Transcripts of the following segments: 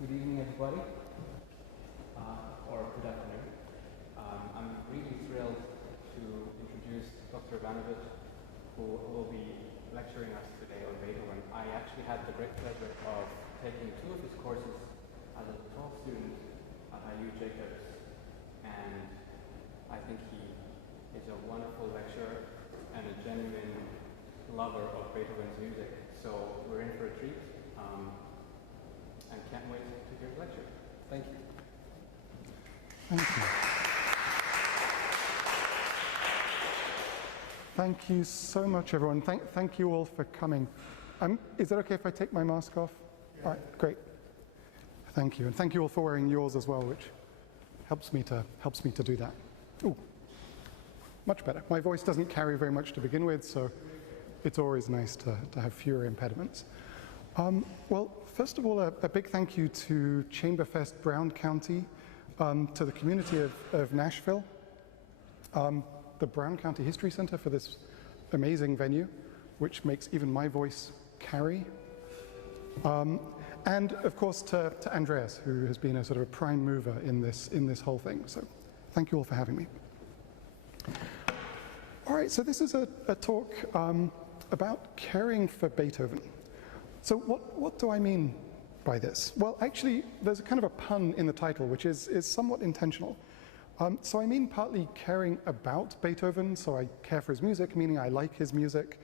Good evening, everybody, or good afternoon. I'm really thrilled to introduce Dr. Ivanovic, who will be lecturing us today on Beethoven. I actually had the great pleasure of taking two of his courses as a 12th student at IU Jacobs, and I think he is a wonderful lecturer and a genuine lover of Beethoven's music. So we're in for a treat. And can't wait to hear the lecture. Thank you. Thank you. Thank you so much, everyone. Thank you all for coming. Is it okay if I take my mask off? Yeah. All right, great. Thank you, and thank you all for wearing yours as well, which helps me to do that. Ooh, much better. My voice doesn't carry very much to begin with, so it's always nice to have fewer impediments. Well, first of all, a big thank you to Chamberfest Brown County, to the community of Nashville, the Brown County History Center for this amazing venue, which makes even my voice carry, and of course to Andreas, who has been a sort of a prime mover in this whole thing. So thank you all for having me. All right, so this is a talk about caring for Beethoven. So what do I mean by this? Well, actually, there's a kind of a pun in the title, which is somewhat intentional. So I mean partly caring about Beethoven, so I care for his music, meaning I like his music,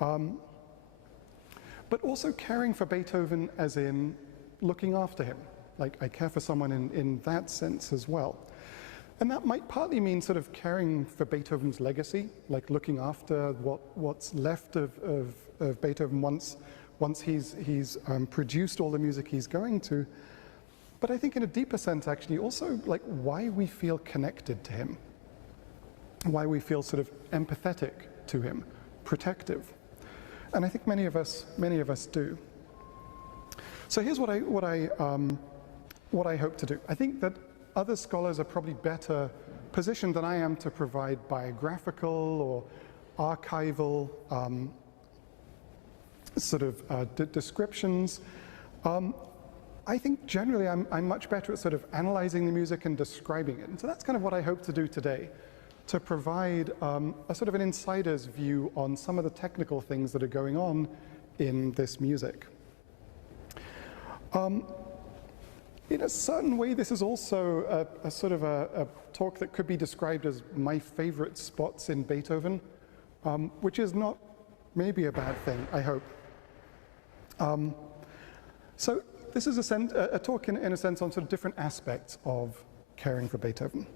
but also caring for Beethoven as in looking after him. Like I care for someone in that sense as well. And that might partly mean sort of caring for Beethoven's legacy, like looking after what's left of Beethoven once he's produced all the music he's going to. But I think in a deeper sense, actually, also like why we feel connected to him, why we feel sort of empathetic to him, protective. And I think many of us do. So here's what I hope to do. I think that other scholars are probably better positioned than I am to provide biographical or archival descriptions. I think generally I'm much better at sort of analyzing the music and describing it. And so that's kind of what I hope to do today, to provide a sort of an insider's view on some of the technical things that are going on in this music. In a certain way, this is also a sort of a talk that could be described as my favorite spots in Beethoven, which is not maybe a bad thing, I hope. So this is a talk in a sense on sort of different aspects of caring for Beethoven.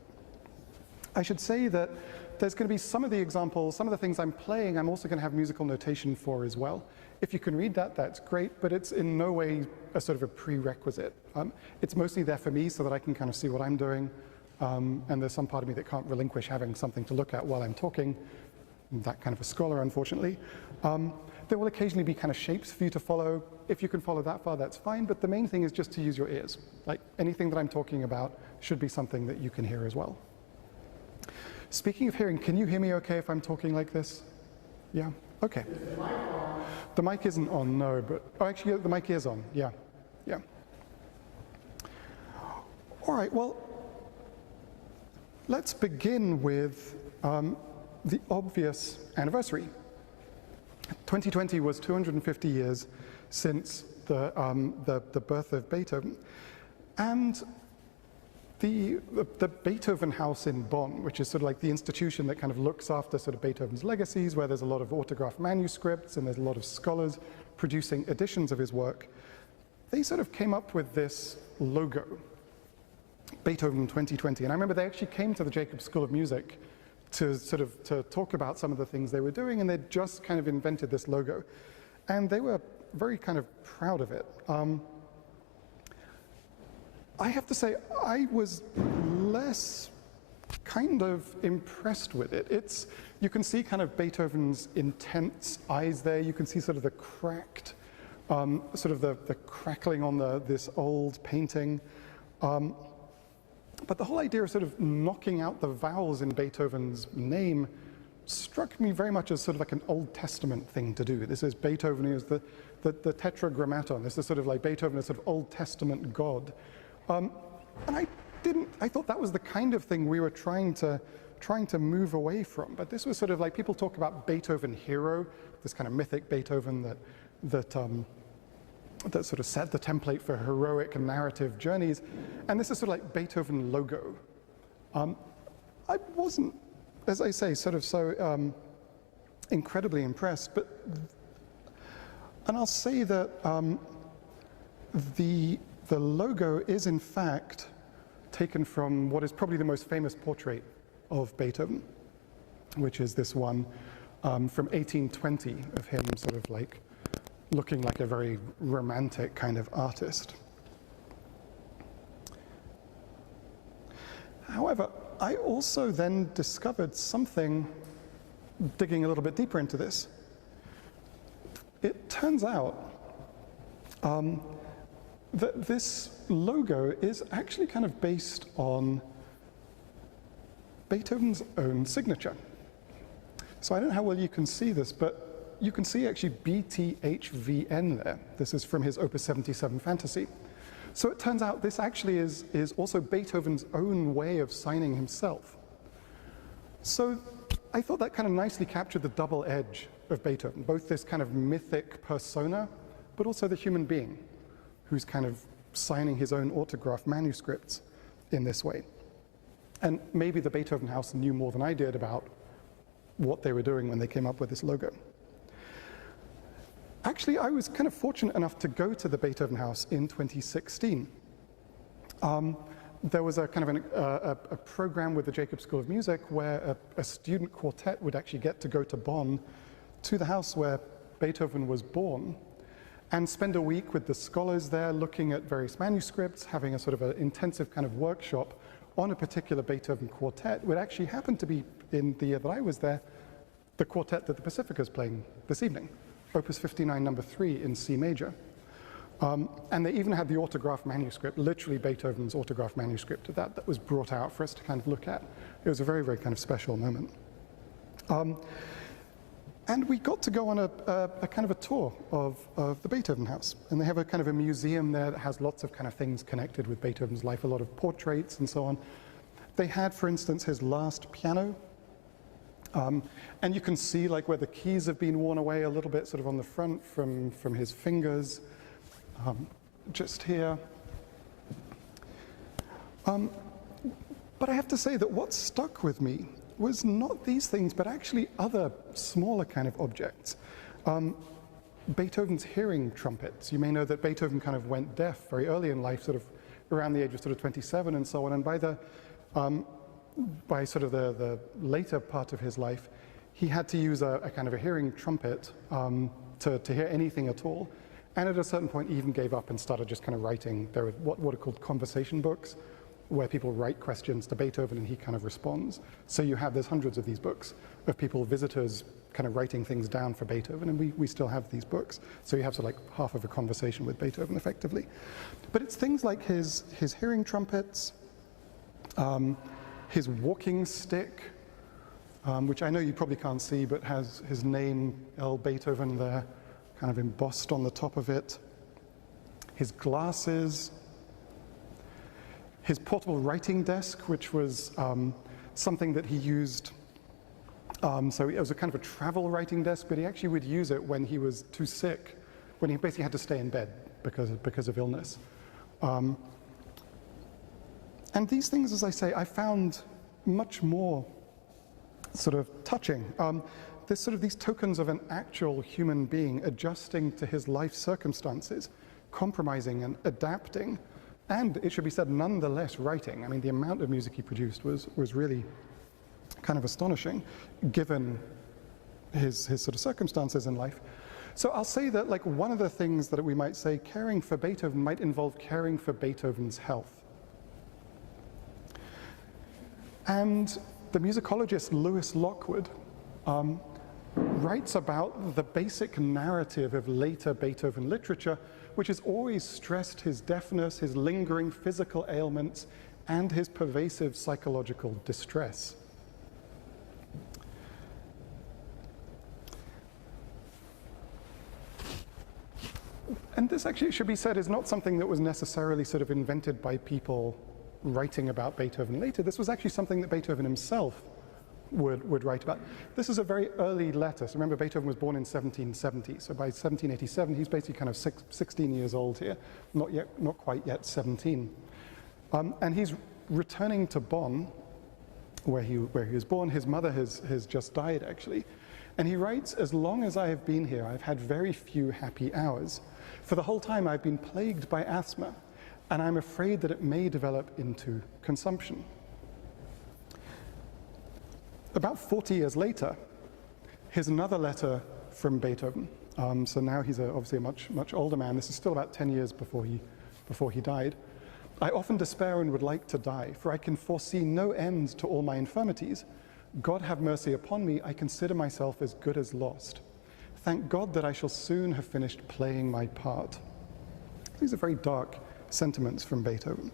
I should say that there's going to be some of the examples, some of the things I'm playing, I'm also going to have musical notation for as well. If you can read that, that's great, but it's in no way a sort of a prerequisite. It's mostly there for me so that I can kind of see what I'm doing, and there's some part of me that can't relinquish having something to look at while I'm talking. I'm that kind of a scholar, unfortunately. There will occasionally be kind of shapes for you to follow. If you can follow that far, that's fine, but the main thing is just to use your ears. Like anything that I'm talking about should be something that you can hear as well. Speaking of hearing, can you hear me okay if I'm talking like this? Yeah? Okay. Is the mic on? The mic isn't on, no, but oh, actually the mic is on, yeah. Yeah. All right, well, let's begin with the obvious anniversary. 2020 was 250 years since the birth of Beethoven. And the Beethoven House in Bonn, which is sort of like the institution that kind of looks after sort of Beethoven's legacies, where there's a lot of autographed manuscripts and there's a lot of scholars producing editions of his work, they sort of came up with this logo, Beethoven 2020. And I remember they actually came to the Jacobs School of Music to talk about some of the things they were doing, and they'd just kind of invented this logo. And they were very kind of proud of it. I have to say, I was less kind of impressed with it. You can see kind of Beethoven's intense eyes there. You can see sort of the cracked, sort of the crackling on this old painting. But the whole idea of sort of knocking out the vowels in Beethoven's name struck me very much as sort of like an Old Testament thing to do. This is Beethoven, who is the tetragrammaton. This is sort of like Beethoven as sort of Old Testament God. And I thought that was the kind of thing we were trying to move away from. But this was sort of like, people talk about Beethoven hero, this kind of mythic Beethoven that sort of set the template for heroic and narrative journeys. And this is sort of like Beethoven logo. I wasn't, as I say, sort of so incredibly impressed. And I'll say that the logo is in fact taken from what is probably the most famous portrait of Beethoven, which is this one from 1820 of him sort of like looking like a very romantic kind of artist. However, I also then discovered something, digging a little bit deeper into this. It turns out that this logo is actually kind of based on Beethoven's own signature. So I don't know how well you can see this, but you can see actually BTHVN there. This is from his Opus 77 Fantasy. So it turns out this actually is also Beethoven's own way of signing himself. So I thought that kind of nicely captured the double edge of Beethoven, both this kind of mythic persona, but also the human being who's kind of signing his own autograph manuscripts in this way. And maybe the Beethoven House knew more than I did about what they were doing when they came up with this logo. Actually, I was kind of fortunate enough to go to the Beethoven House in 2016. There was a kind of a program with the Jacob School of Music where a student quartet would actually get to go to Bonn, to the house where Beethoven was born, and spend a week with the scholars there looking at various manuscripts, having a sort of an intensive kind of workshop on a particular Beethoven quartet. It actually happened to be, in the year that I was there, the quartet that the Pacifica's playing this evening, Opus 59, number 3 in C major. And they even had the autograph manuscript, literally Beethoven's autograph manuscript of that was brought out for us to kind of look at. It was a very, very kind of special moment. And we got to go on a kind of a tour of the Beethoven House. And they have a kind of a museum there that has lots of kind of things connected with Beethoven's life, a lot of portraits and so on. They had, for instance, his last piano. And you can see like where the keys have been worn away a little bit sort of on the front from his fingers, just here. But I have to say that what stuck with me was not these things, but actually other smaller kind of objects. Beethoven's hearing trumpets. You may know that Beethoven kind of went deaf very early in life, sort of around the age of sort of 27 and so on, and by sort of the later part of his life, he had to use a kind of a hearing trumpet to hear anything at all. And at a certain point, he even gave up and started just kind of writing. There were what are called conversation books, where people write questions to Beethoven and he kind of responds. So there's hundreds of these books of people, visitors, kind of writing things down for Beethoven, and we still have these books. So you have sort of like half of a conversation with Beethoven, effectively. But it's things like his hearing trumpets, his walking stick, which I know you probably can't see, but has his name, L. Beethoven, there, kind of embossed on the top of it. His glasses, his portable writing desk, which was something that he used. So it was a kind of a travel writing desk, but he actually would use it when he was too sick, when he basically had to stay in bed because of illness. And these things, as I say, I found much more sort of touching. There's sort of these tokens of an actual human being adjusting to his life circumstances, compromising and adapting, and it should be said, nonetheless writing. I mean, the amount of music he produced was really kind of astonishing, given his sort of circumstances in life. So I'll say that like one of the things that we might say caring for Beethoven might involve caring for Beethoven's health. And the musicologist Lewis Lockwood writes about the basic narrative of later Beethoven literature, which has always stressed his deafness, his lingering physical ailments, and his pervasive psychological distress. And this actually, it should be said, is not something that was necessarily sort of invented by people writing about Beethoven later. This was actually something that Beethoven himself would write about. This is a very early letter. So remember, Beethoven was born in 1770. So by 1787, he's basically kind of 16 years old here, not quite yet 17. And he's returning to Bonn, where he was born. His mother has just died, actually. And he writes, "As long as I have been here, I've had very few happy hours. For the whole time, I've been plagued by asthma, and I'm afraid that it may develop into consumption." About 40 years later, here's another letter from Beethoven. So now he's obviously a much older man. This is still about 10 years before he died. "I often despair and would like to die, for I can foresee no end to all my infirmities. God have mercy upon me, I consider myself as good as lost. Thank God that I shall soon have finished playing my part." These are very dark sentiments from Beethoven.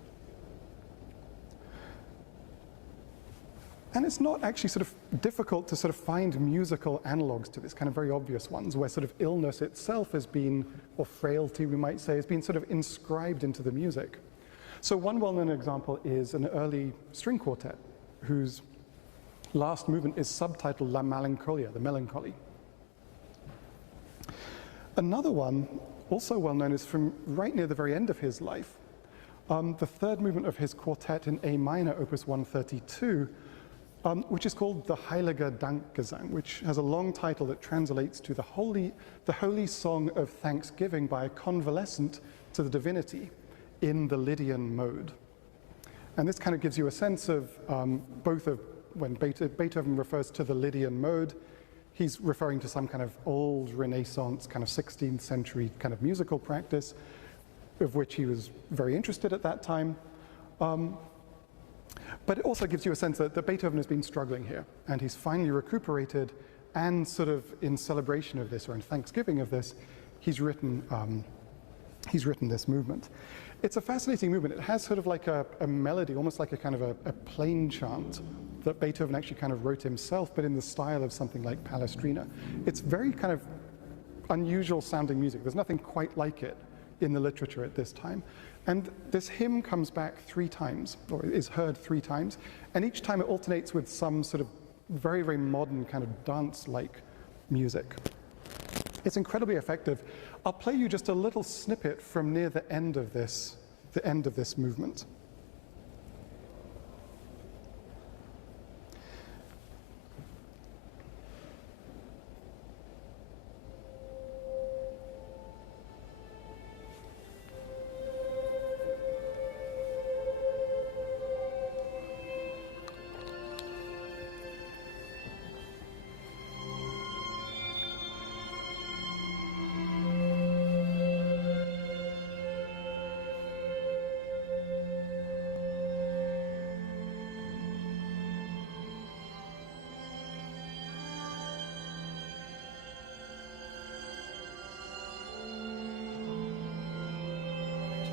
And it's not actually sort of difficult to sort of find musical analogues to this, kind of very obvious ones, where sort of illness itself has been, or frailty we might say, has been sort of inscribed into the music. So one well-known example is an early string quartet, whose last movement is subtitled La Malinconia, the melancholy. Another one, also well-known, is from right near the very end of his life. The third movement of his quartet in A minor, opus 132, which is called the Heiliger Dankgesang, which has a long title that translates to the holy song of thanksgiving by a convalescent to the divinity in the Lydian mode. And this kind of gives you a sense of both of when Beethoven refers to the Lydian mode, he's referring to some kind of old Renaissance, kind of 16th century kind of musical practice, of which he was very interested at that time. But it also gives you a sense that Beethoven has been struggling here, and he's finally recuperated, and sort of in celebration of this, or in thanksgiving of this, he's written this movement. It's a fascinating movement. It has sort of like a melody, almost like a kind of a plain chant that Beethoven actually kind of wrote himself, but in the style of something like Palestrina. It's very kind of unusual sounding music. There's nothing quite like it in the literature at this time. And this hymn comes back 3 times, or is heard 3 times, and each time it alternates with some sort of very, very modern kind of dance-like music. It's incredibly effective. I'll play you just a little snippet from near the end of this movement.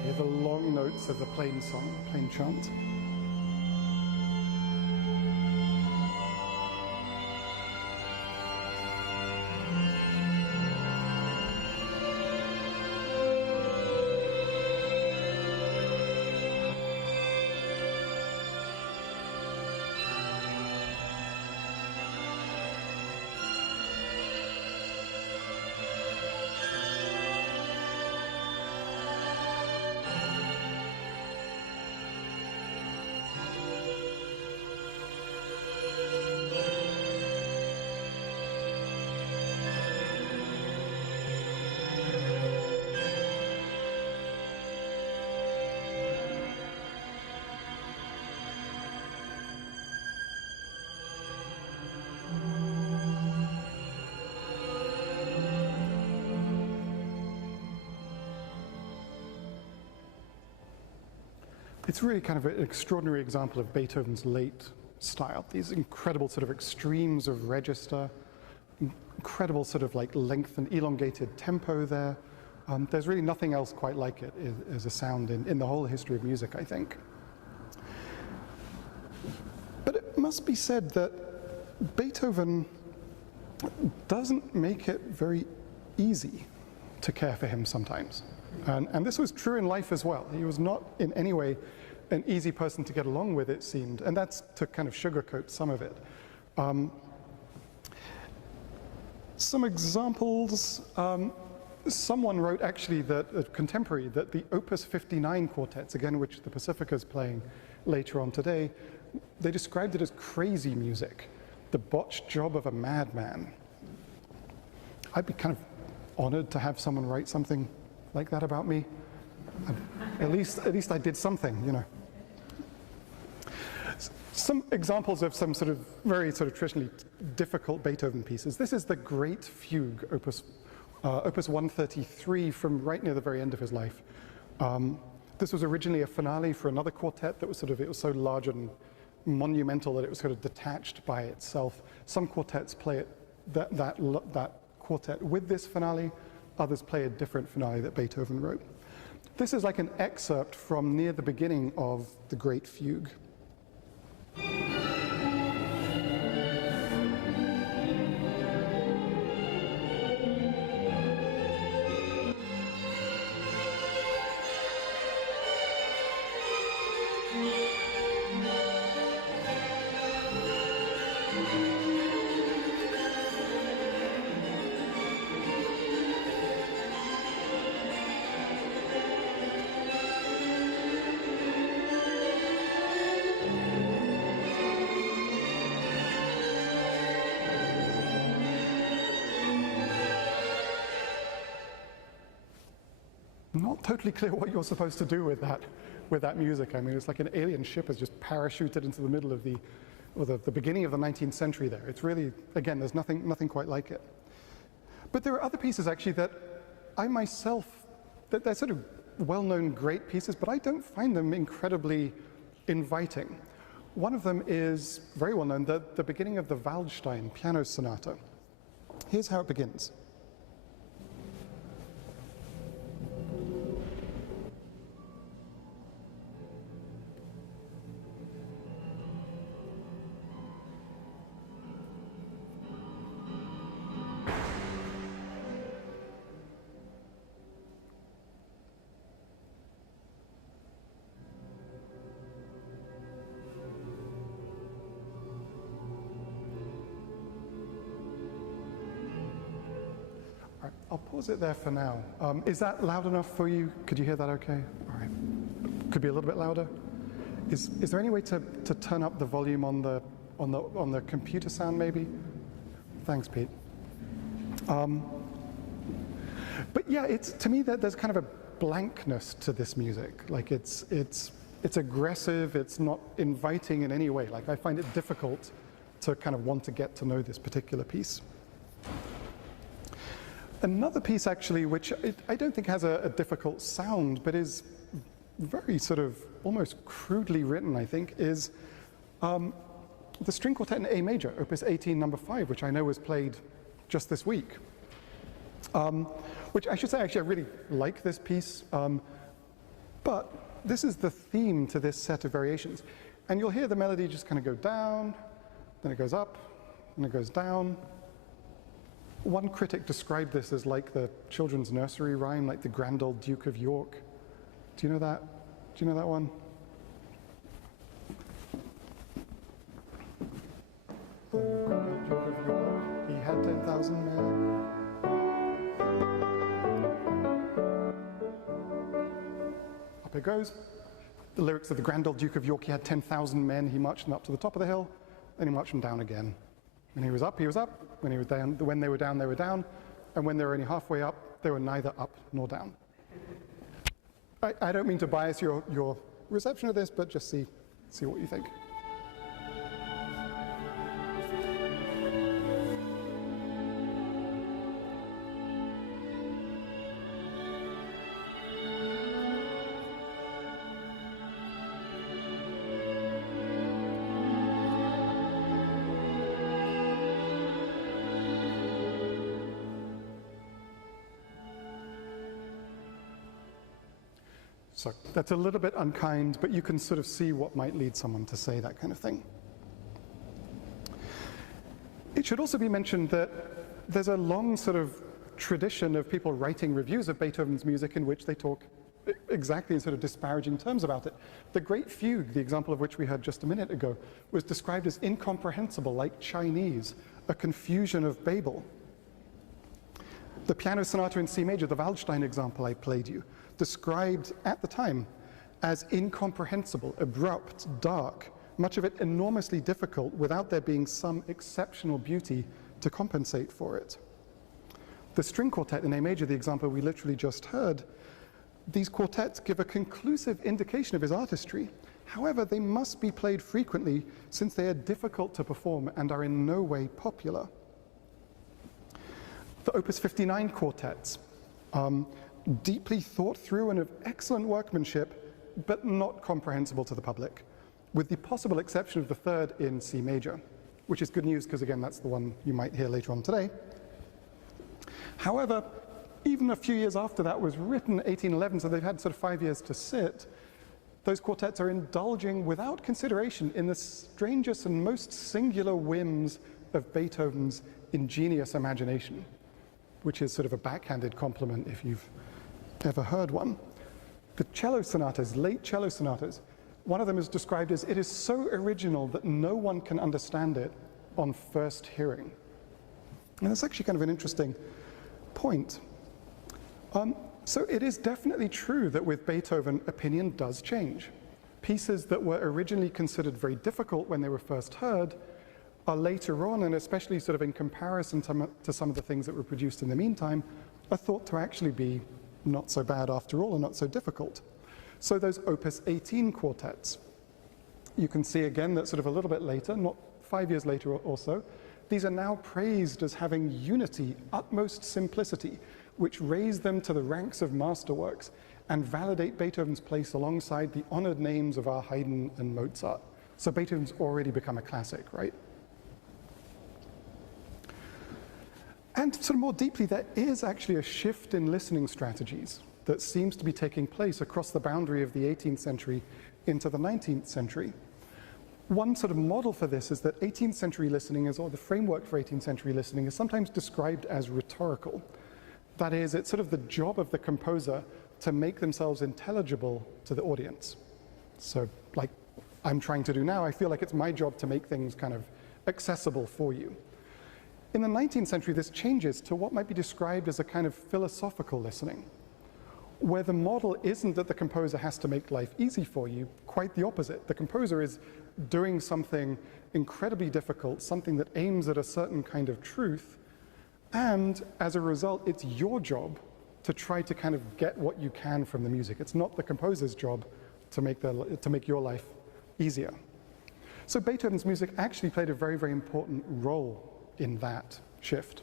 Hear the long notes of the plain song, plain chant. It's really kind of an extraordinary example of Beethoven's late style. These incredible sort of extremes of register, incredible sort of like length and elongated tempo there. There's really nothing else quite like it as a sound in the whole history of music, I think. But it must be said that Beethoven doesn't make it very easy to care for him sometimes. And this was true in life as well. He was not in any way an easy person to get along with, it seemed, and that's to kind of sugarcoat some of it. Some examples, someone wrote actually that, a contemporary, that the Opus 59 quartets, again which the Pacifica's playing later on today, they described it as crazy music, the botched job of a madman. I'd be kind of honored to have someone write something like that about me. At least I did something, you know. Some examples of some sort of very sort of traditionally difficult Beethoven pieces. This is the Great Fugue, Opus 133, from right near the very end of his life. This was originally a finale for another quartet that was sort of, it was so large and monumental that it was sort of detached by itself. Some quartets play it, that quartet with this finale, others play a different finale that Beethoven wrote. This is like an excerpt from near the beginning of the Great Fugue. Not totally clear what you're supposed to do with that music. I mean, it's like an alien ship has just parachuted into the middle of the beginning of the 19th century there. It's really, again, there's nothing quite like it. But there are other pieces actually that I myself, that they're sort of well-known great pieces, but I don't find them incredibly inviting. One of them is very well-known, the beginning of the Waldstein piano sonata. Here's how it begins. I'll pause it there for now. Is that loud enough for you? Could you hear that okay? All right. Could be a little bit louder. Is there any way to turn up the volume on the computer sound maybe? Thanks, Pete. But yeah, to me there's kind of a blankness to this music. Like it's aggressive. It's not inviting in any way. Like I find it difficult to kind of want to get to know this particular piece. Another piece actually, which I don't think has a difficult sound, but is very sort of almost crudely written, I think, is the string quartet in A major, Opus 18, number 5, which I know was played just this week. Which I should say, actually, I really like this piece, but this is the theme to this set of variations. And you'll hear the melody just kind of go down, then it goes up, and it goes down. One critic described this as like the children's nursery rhyme, like the Grand Old Duke of York. Do you know that? Do you know that one? The Grand Old Duke of York, he had 10,000 men. Up it goes. The lyrics of the Grand Old Duke of York, he had 10,000 men, he marched them up to the top of the hill, then he marched them down again. When he was up, he was up. When he was down, when they were down, they were down. And when they were only halfway up, they were neither up nor down. I don't mean to bias your reception of this, but just see what you think. So that's a little bit unkind, but you can sort of see what might lead someone to say that kind of thing. It should also be mentioned that there's a long sort of tradition of people writing reviews of Beethoven's music in which they talk exactly in sort of disparaging terms about it. The Great Fugue, the example of which we heard just a minute ago, was described as incomprehensible, like Chinese, a confusion of Babel. The Piano Sonata in C major, the Waldstein example I played you, described at the time as incomprehensible, abrupt, dark, much of it enormously difficult without there being some exceptional beauty to compensate for it. The string quartet in A major, the example we literally just heard, these quartets give a conclusive indication of his artistry. However, they must be played frequently since they are difficult to perform and are in no way popular. The Opus 59 quartets, deeply thought through and of excellent workmanship, but not comprehensible to the public, with the possible exception of the third in C major, which is good news because, again, that's the one you might hear later on today. However, even a few years after that was written, 1811, so they've had sort of 5 years to sit, those quartets are indulging without consideration in the strangest and most singular whims of Beethoven's ingenious imagination, which is sort of a backhanded compliment if you've ever heard one. The cello sonatas, late cello sonatas, one of them is described as, it is so original that no one can understand it on first hearing. And that's actually kind of an interesting point. So it is definitely true that with Beethoven, opinion does change. Pieces that were originally considered very difficult when they were first heard are later on, and especially sort of in comparison to some of the things that were produced in the meantime, are thought to actually be not so bad after all and not so difficult. So those Opus 18 quartets, you can see again that sort of a little bit later, not 5 years later or so, these are now praised as having unity, utmost simplicity, which raise them to the ranks of masterworks and validate Beethoven's place alongside the honored names of our Haydn and Mozart. So Beethoven's already become a classic, right? And sort of more deeply, there is actually a shift in listening strategies that seems to be taking place across the boundary of the 18th century into the 19th century. One sort of model for this is that 18th century listening is, or the framework for 18th century listening is sometimes described as rhetorical. That is, it's sort of the job of the composer to make themselves intelligible to the audience. So like I'm trying to do now, I feel like it's my job to make things kind of accessible for you. In the 19th century, this changes to what might be described as a kind of philosophical listening, where the model isn't that the composer has to make life easy for you, quite the opposite. The composer is doing something incredibly difficult, something that aims at a certain kind of truth, and as a result, it's your job to try to kind of get what you can from the music. It's not the composer's job to make your life easier. So Beethoven's music actually played a very, very important role in that shift.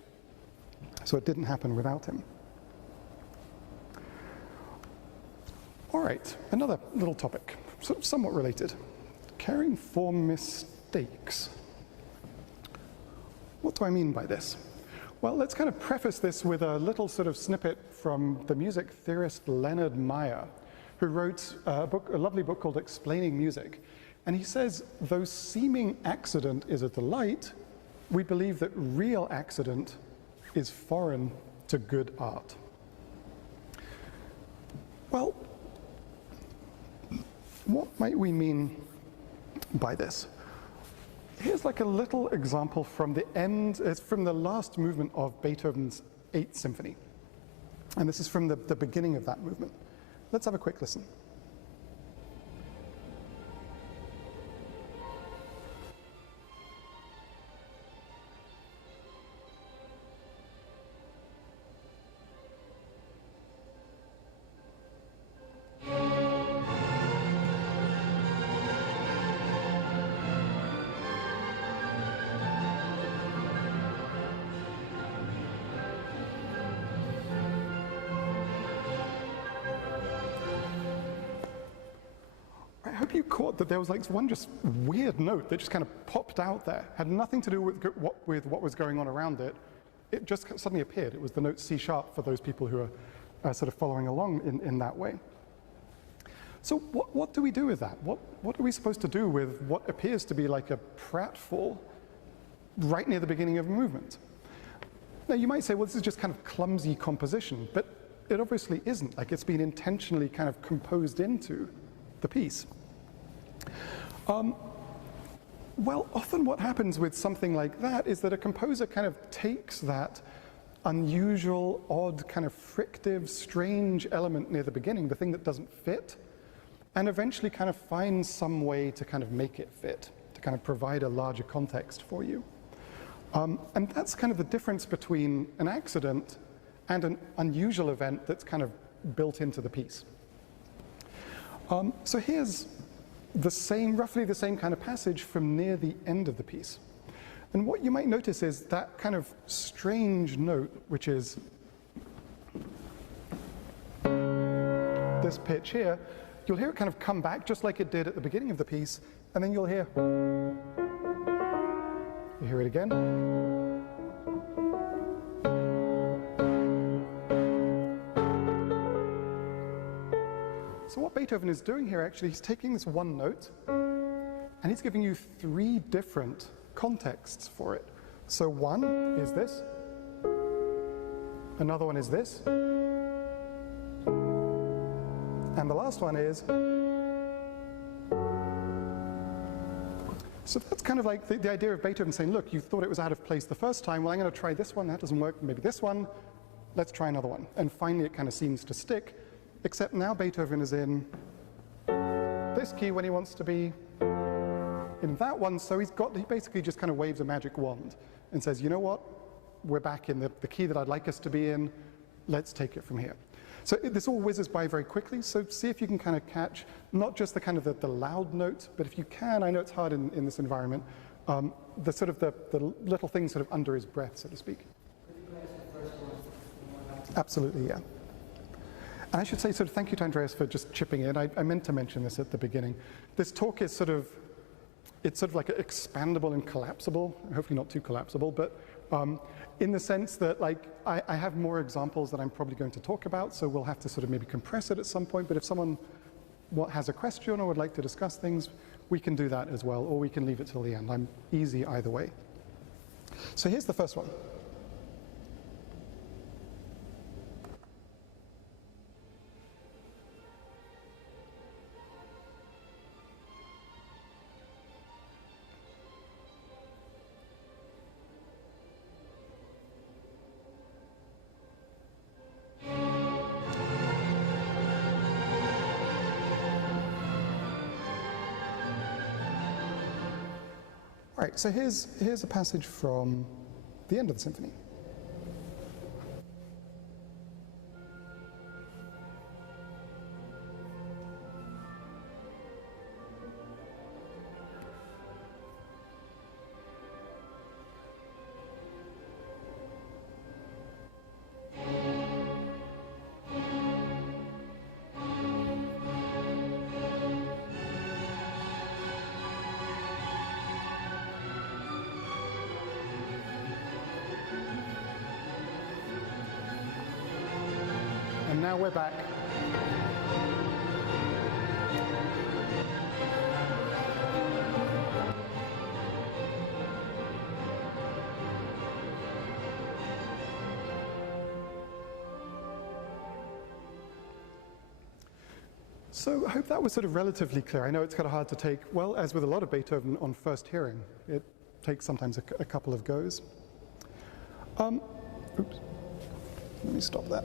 So it didn't happen without him. All right, another little topic, somewhat related. Caring for mistakes. What do I mean by this? Well, let's kind of preface this with a little sort of snippet from the music theorist Leonard Meyer, who wrote a lovely book called Explaining Music. And he says, though seeming accident is a delight, we believe that real accident is foreign to good art. Well, what might we mean by this? Here's like a little example from the end, it's from the last movement of Beethoven's 8th Symphony. And this is from the beginning of that movement. Let's have a quick listen. I hope you caught that there was like one just weird note that just kind of popped out there, had nothing to do with what was going on around it. It just suddenly appeared. It was the note C sharp for those people who are sort of following along in that way. So what do we do with that? What are we supposed to do with what appears to be like a pratfall right near the beginning of a movement? Now you might say, well, this is just kind of clumsy composition, but it obviously isn't. Like, it's been intentionally kind of composed into the piece. Well, often what happens with something like that is that a composer kind of takes that unusual, odd, kind of frictive, strange element near the beginning, the thing that doesn't fit, and eventually kind of finds some way to kind of make it fit, to kind of provide a larger context for you. And that's kind of the difference between an accident and an unusual event that's kind of built into the piece. So here's roughly the same kind of passage from near the end of the piece. And what you might notice is that kind of strange note, which is this pitch here. You'll hear it kind of come back just like it did at the beginning of the piece, and then you'll hear, you hear it again. So what Beethoven is doing here, actually, he's taking this one note, and he's giving you 3 different contexts for it. So one is this, another one is this, and the last one is. So that's kind of like the idea of Beethoven saying, look, you thought it was out of place the first time, well, I'm going to try this one, that doesn't work, maybe this one, let's try another one. And finally it kind of seems to stick, except now Beethoven is in this key when he wants to be in that one, so he basically just kind of waves a magic wand and says, you know what, we're back in the key that I'd like us to be in, let's take it from here. So this all whizzes by very quickly, so see if you can kind of catch not just the kind of the loud note, but if you can, I know it's hard in this environment, the sort of the little things sort of under his breath, so to speak. Could you play us the first one? Absolutely, yeah. And I should say, sort of, thank you to Andreas for just chipping in. I meant to mention this at the beginning. This talk is it's sort of like expandable and collapsible, hopefully not too collapsible, but in the sense that, like, I have more examples that I'm probably going to talk about, so we'll have to sort of maybe compress it at some point, but if someone has a question or would like to discuss things, we can do that as well, or we can leave it till the end. I'm easy either way. So here's the first one. All right, so here's a passage from the end of the symphony. And now we're back. So I hope that was sort of relatively clear. I know it's kind of hard to take, well, as with a lot of Beethoven on first hearing, it takes sometimes a couple of goes. Oops, let me stop that.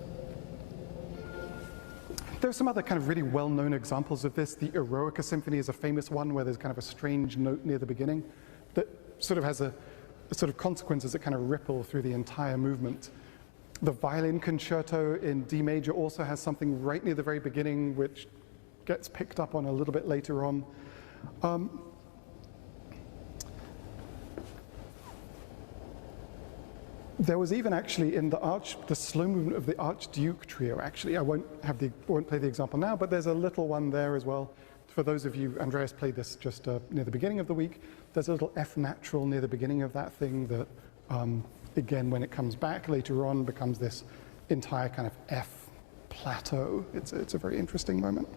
There are some other kind of really well-known examples of this. The Eroica Symphony is a famous one where there's kind of a strange note near the beginning that sort of has a sort of consequences that kind of ripple through the entire movement. The Violin Concerto in D major also has something right near the very beginning which gets picked up on a little bit later on. There was even actually in the slow movement of the Archduke Trio, actually, I won't play the example now, but there's a little one there as well. For those of you, Andreas played this just near the beginning of the week. There's a little F natural near the beginning of that thing that, again, when it comes back later on, becomes this entire kind of F plateau. It's a very interesting moment.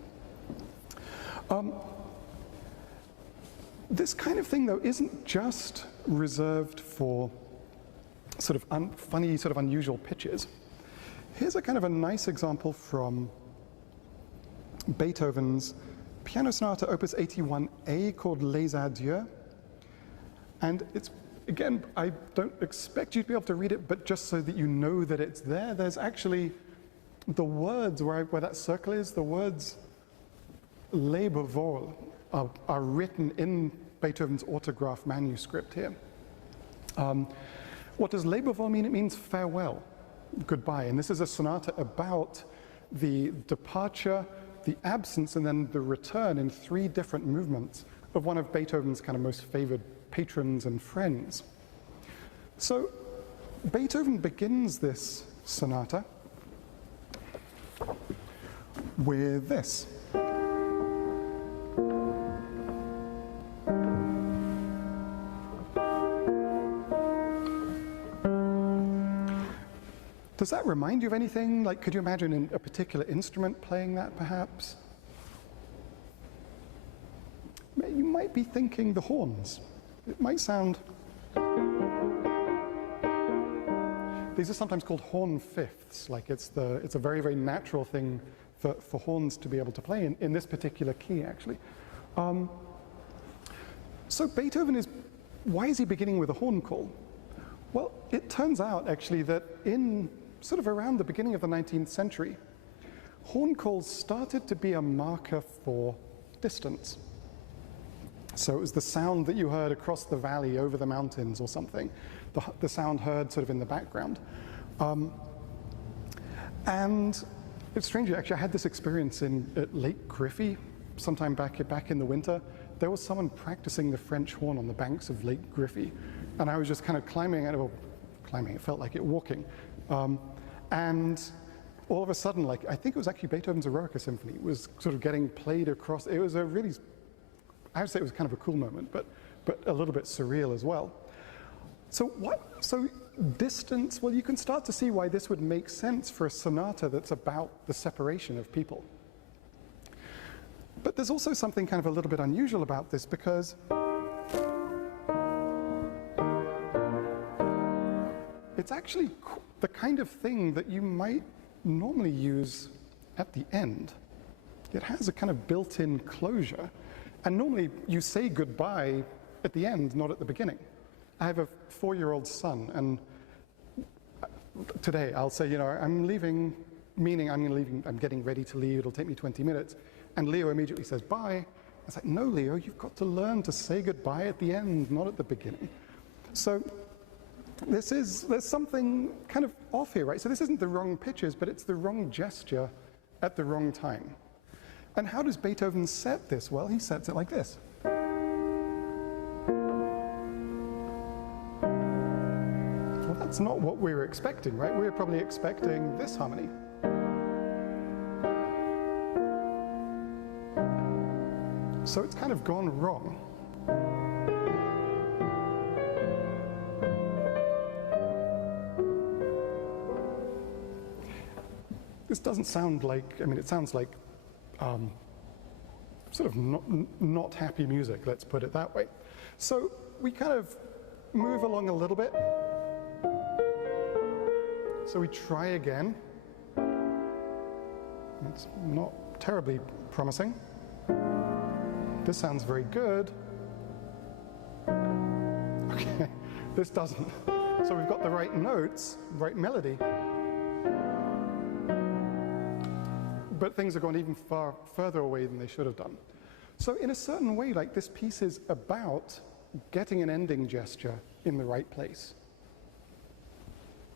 This kind of thing, though, isn't just reserved for sort of funny, sort of unusual pitches. Here's a kind of a nice example from Beethoven's Piano Sonata Opus 81A called Les Adieux. And it's, again, I don't expect you to be able to read it, but just so that you know that it's there, there's actually the words where that circle is, the words Lebe wohl are written in Beethoven's autograph manuscript here. What does Lebe wohl mean? It means farewell, goodbye. And this is a sonata about the departure, the absence, and then the return in 3 different movements of one of Beethoven's kind of most favored patrons and friends. So Beethoven begins this sonata with this. Does that remind you of anything? Like, could you imagine a particular instrument playing that, perhaps? You might be thinking the horns. It might sound... These are sometimes called horn fifths. Like, it's a very, very natural thing for horns to be able to play in this particular key, actually. So Beethoven why is he beginning with a horn call? Well, it turns out, actually, that in sort of around the beginning of the 19th century, horn calls started to be a marker for distance. So it was the sound that you heard across the valley over the mountains or something, the sound heard sort of in the background. And it's strange, actually, I had this experience at Lake Griffey sometime back in the winter. There was someone practicing the French horn on the banks of Lake Griffey, and I was just kind of climbing, it felt like it, walking. And all of a sudden, like, I think it was actually Beethoven's Eroica Symphony was sort of getting played across. It was a really, I would say it was kind of a cool moment, but a little bit surreal as well. So distance, well, you can start to see why this would make sense for a sonata that's about the separation of people. But there's also something kind of a little bit unusual about this, because it's actually the kind of thing that you might normally use at the end. It has a kind of built-in closure, and normally you say goodbye at the end, not at the beginning. I have a 4-year-old son, and today I'll say, I'm leaving, meaning I'm getting ready to leave, it'll take me 20 minutes, and Leo immediately says bye. I was like, no, Leo, you've got to learn to say goodbye at the end, not at the beginning. So there's something kind of off here, right? So this isn't the wrong pitches, but it's the wrong gesture at the wrong time. And how does Beethoven set this? Well, he sets it like this. Well, that's not what we were expecting, right? We were probably expecting this harmony. So it's kind of gone wrong. This doesn't sound like, it sounds like sort of not happy music, let's put it that way. So we kind of move along a little bit. So we try again. It's not terribly promising. This sounds very good. Okay, this doesn't. So we've got the right notes, right melody. But things have gone even further away than they should have done. So in a certain way, like, this piece is about getting an ending gesture in the right place.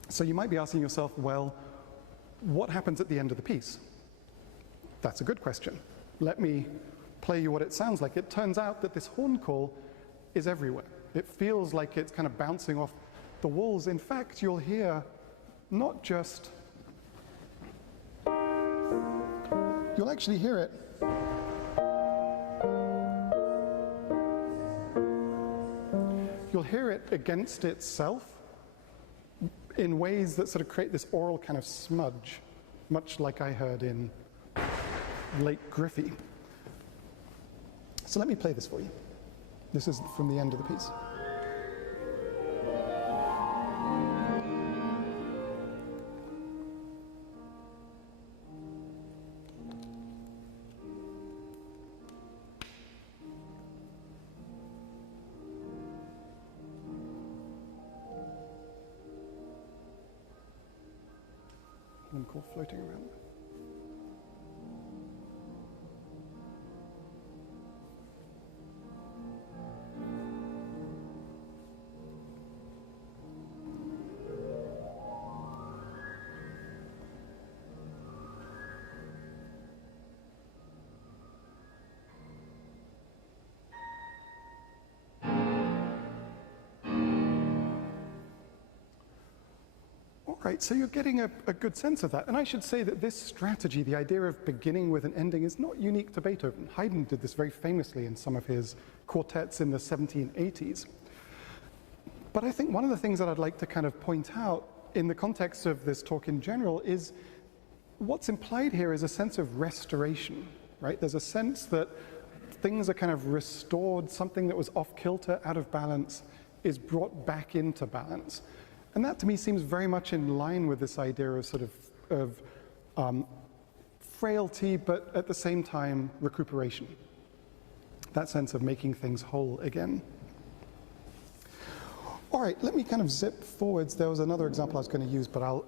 So you might be asking yourself, well, what happens at the end of the piece? That's a good question. Let me play you what it sounds like. It turns out that this horn call is everywhere. It feels like it's kind of bouncing off the walls. In fact, you'll hear not just... You'll actually hear it against itself in ways that sort of create this oral kind of smudge, much like I heard in Lake Griffey. So let me play this for you. This is from the end of the piece. them call floating around. Right, so you're getting a good sense of that. And I should say that this strategy, the idea of beginning with an ending, is not unique to Beethoven. Haydn did this very famously in some of his quartets in the 1780s. But I think one of the things that I'd like to kind of point out in the context of this talk in general is what's implied here is a sense of restoration, right? There's a sense that things are kind of restored, something that was off kilter, out of balance, is brought back into balance. And that to me seems very much in line with this idea of sort of frailty, but at the same time, recuperation. That sense of making things whole again. All right, let me kind of zip forwards. There was another example I was going to use, but I'll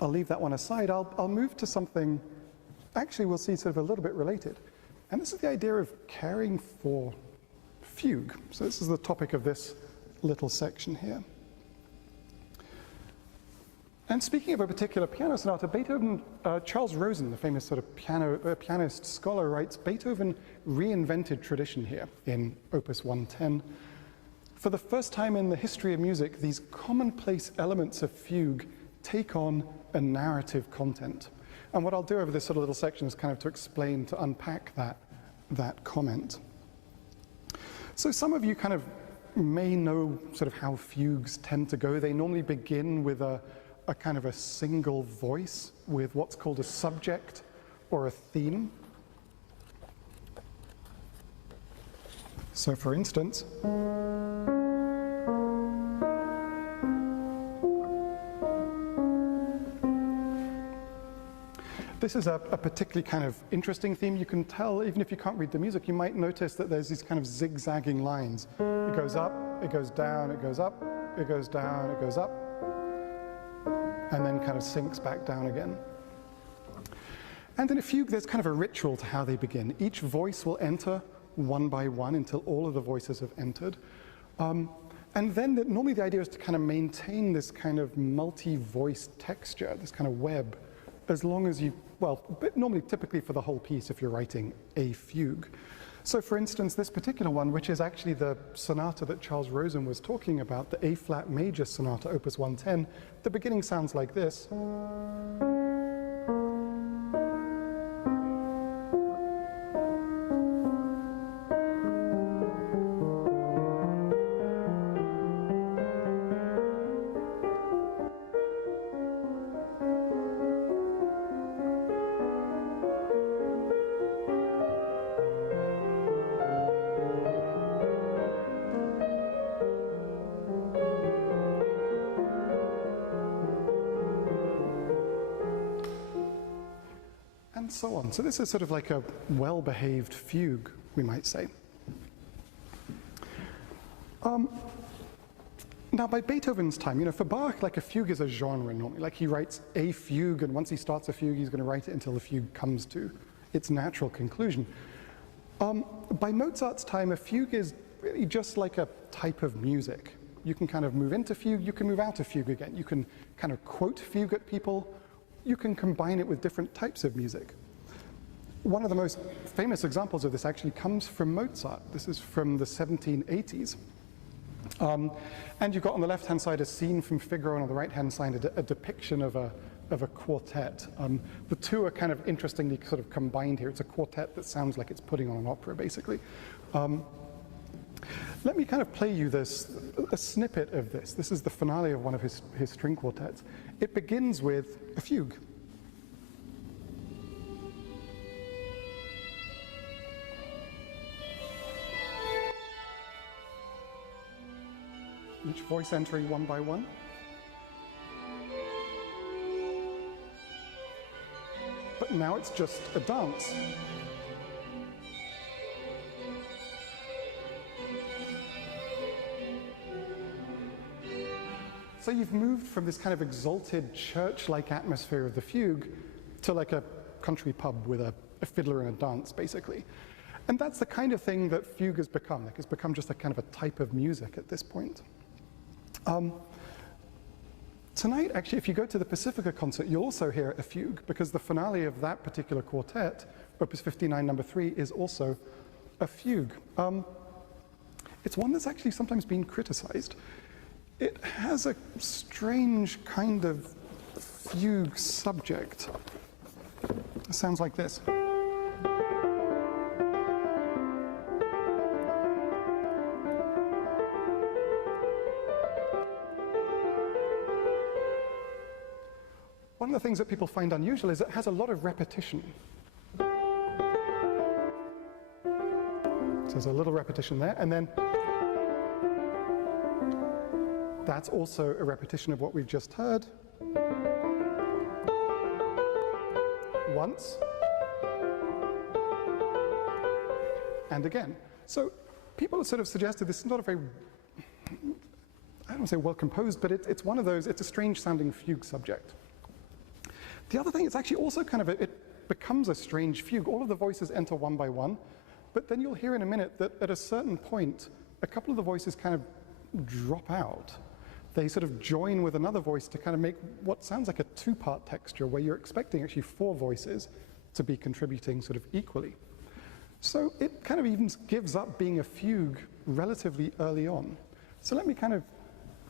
leave that one aside. I'll move to something, actually we'll see sort of a little bit related. And this is the idea of caring for fugue. So this is the topic of this little section here. And speaking of a particular piano sonata, Beethoven, Charles Rosen, the famous sort of pianist scholar, writes, Beethoven reinvented tradition here in Opus 110. For the first time in the history of music, these commonplace elements of fugue take on a narrative content. And what I'll do over this sort of little section is kind of to explain, to unpack that comment. So some of you kind of may know sort of how fugues tend to go. They normally begin with a kind of a single voice with what's called a subject or a theme. So for instance, this is a particularly kind of interesting theme. You can tell, even if you can't read the music, you might notice that there's these kind of zigzagging lines. It goes up, it goes down, it goes up, it goes down, it goes up, and then kind of sinks back down again. And in a fugue, there's kind of a ritual to how they begin. Each voice will enter one by one until all of the voices have entered. And then normally the idea is to kind of maintain this kind of multi-voice texture, this kind of web, as long as you, well, but normally typically for the whole piece if you're writing a fugue. So for instance, this particular one, which is actually the sonata that Charles Rosen was talking about, the A-flat major sonata, Opus 110, the beginning sounds like this. And so on. So this is sort of like a well-behaved fugue, we might say. Now, by Beethoven's time, you know, for Bach, like a fugue is a genre normally. Like he writes a fugue, and once he starts a fugue, he's going to write it until the fugue comes to its natural conclusion. By Mozart's time, a fugue is really just like a type of music. You can kind of move into fugue, you can move out of fugue again. You can kind of quote fugue at people. You can combine it with different types of music. One of the most famous examples of this actually comes from Mozart. This is from the 1780s. And you've got on the left-hand side a scene from Figaro, and on the right-hand side a depiction of a quartet. The two are kind of interestingly sort of combined here. It's a quartet that sounds like it's putting on an opera, basically. Let me kind of play you a snippet of this. This is the finale of one of his string quartets. It begins with a fugue. Each voice entering one by one. But now it's just a dance. so you've moved from this kind of exalted church-like atmosphere of the fugue to like a country pub with a fiddler and a dance, basically. And that's the kind of thing that fugue has become. Like, it's become just a kind of a type of music at this point. Tonight, actually, if you go to the Pacifica concert, you'll also hear a fugue, because the finale of that particular quartet, Opus 59, number 3, is also a fugue. It's one that's actually sometimes been criticized. It has a strange kind of fugue subject. It sounds like this. One of the things that people find unusual is it has a lot of repetition. So there's a little repetition there, and then that's also a repetition of what we've just heard. Once. And again. So people have sort of suggested this is not a very, I don't want to say well composed, but it's one of those, it's a strange sounding fugue subject. The other thing, it's actually also kind of, it becomes a strange fugue. All of the voices enter one by one, but then you'll hear in a minute that at a certain point, a couple of the voices kind of drop out. They sort of join with another voice to kind of make what sounds like a two-part texture, where you're expecting actually 4 voices to be contributing sort of equally. So it kind of even gives up being a fugue relatively early on. So let me kind of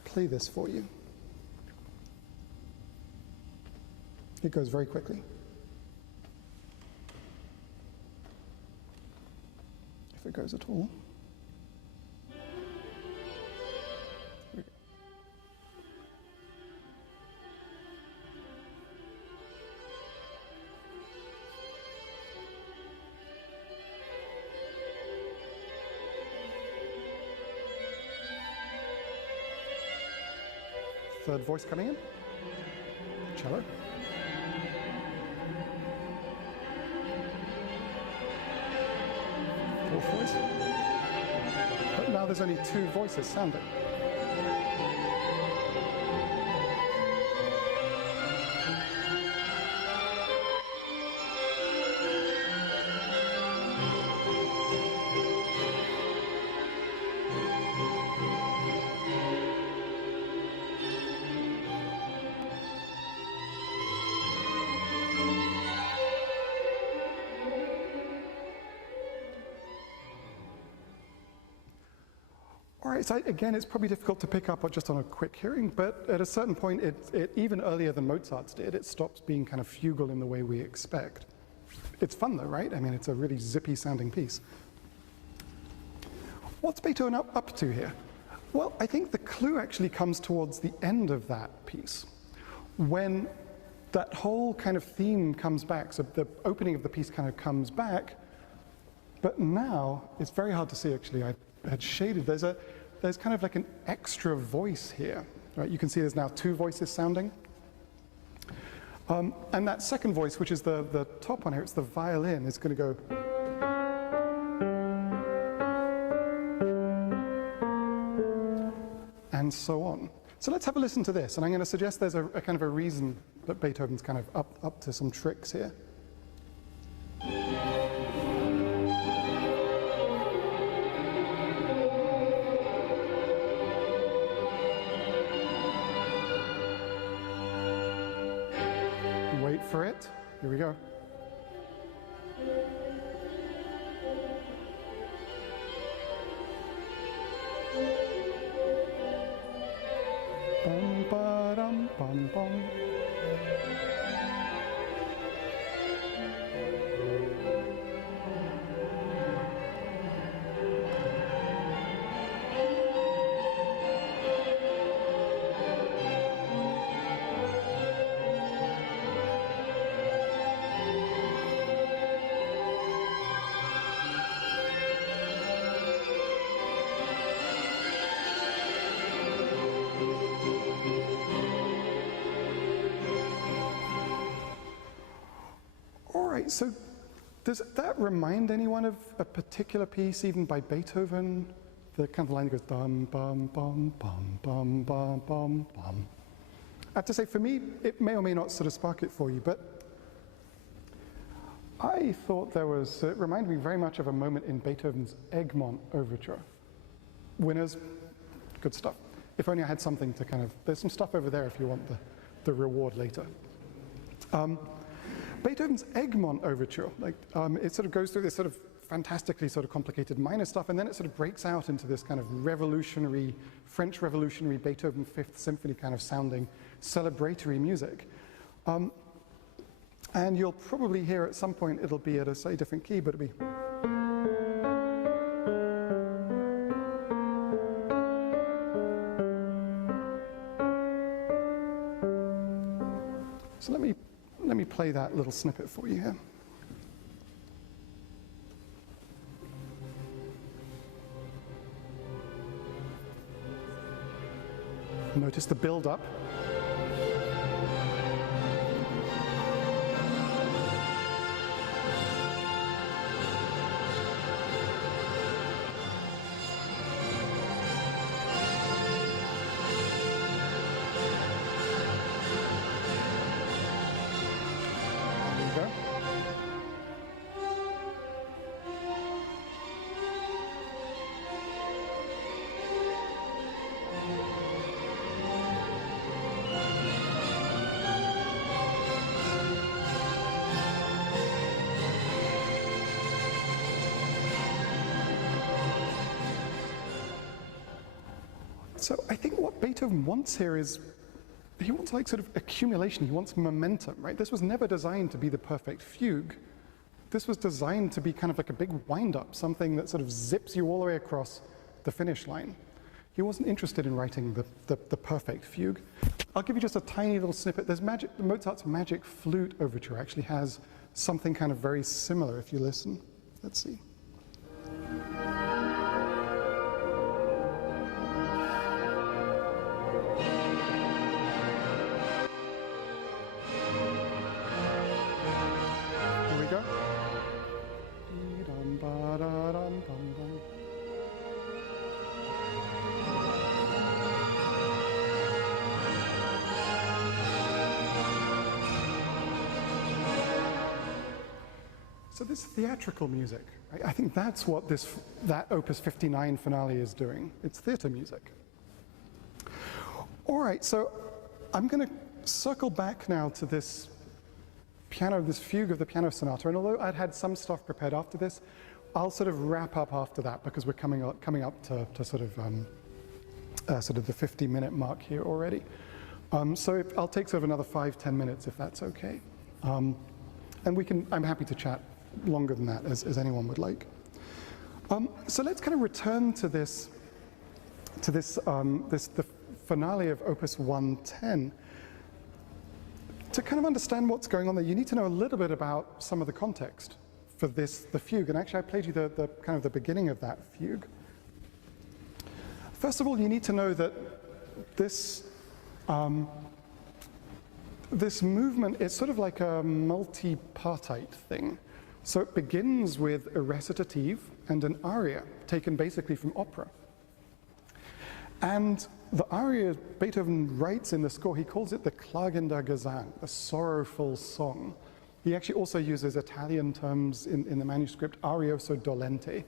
play this for you. It goes very quickly. If it goes at all. There we go. Third voice coming in. Cello. Fourth voice. But now there's only 2 voices sounding. All right, so again, it's probably difficult to pick up just on a quick hearing, but at a certain point, it even earlier than Mozart's did, it stops being kind of fugal in the way we expect. It's fun though, right? I mean, it's a really zippy sounding piece. What's Beethoven up to here? Well, I think the clue actually comes towards the end of that piece, when that whole kind of theme comes back. So the opening of the piece kind of comes back, but now it's very hard to see actually. I had shaded. There's kind of like an extra voice here, right? You can see there's now 2 voices sounding. And that second voice, which is the top one here, it's the violin, is going to go. And so on. So let's have a listen to this, and I'm going to suggest there's a kind of a reason that Beethoven's kind of up to some tricks here. Wait for it. Here we go. Bum ba dum bum bum. So does that remind anyone of a particular piece, even by Beethoven, the kind of line that goes dum bum bum bum bum bum bum bum. I have to say, for me, it may or may not sort of spark it for you, but I thought it reminded me very much of a moment in Beethoven's Egmont Overture. Winners, good stuff. If only I had something to there's some stuff over there if you want the reward later. Beethoven's Egmont Overture, it sort of goes through this sort of fantastically sort of complicated minor stuff, and then it sort of breaks out into this kind of French revolutionary Beethoven Fifth Symphony kind of sounding celebratory music. And you'll probably hear at some point it'll be at a slightly different key, but it'll be. So let me play that little snippet for you here. Notice the build-up. There you go. So I think what Beethoven wants here is, he wants like sort of accumulation, he wants momentum, right? This was never designed to be the perfect fugue. This was designed to be kind of like a big wind-up, something that sort of zips you all the way across the finish line. He wasn't interested in writing the perfect fugue. I'll give you just a tiny little snippet. There's Mozart's Magic Flute Overture actually has something kind of very similar if you listen. Let's see. Go. So this theatrical music, right? I think that's what that Opus 59 finale is doing. It's theater music. All right, so I'm going to circle back now to this fugue of the piano sonata, and although I'd had some stuff prepared after this, I'll sort of wrap up after that because we're coming up to sort of the 50-minute mark here already. So I'll take sort of another 5-10 minutes if that's okay, and I'm happy to chat longer than that as anyone would like. So let's kind of return to the finale of Opus 110. To kind of understand what's going on there, you need to know a little bit about some of the context for the fugue. And actually, I played you the kind of the beginning of that fugue. First of all, you need to know that this movement is sort of like a multi-partite thing. So it begins with a recitative and an aria, taken basically from opera. And the aria Beethoven writes in the score, he calls it the Klagender Gesang, a sorrowful song. He actually also uses Italian terms in the manuscript, arioso dolente,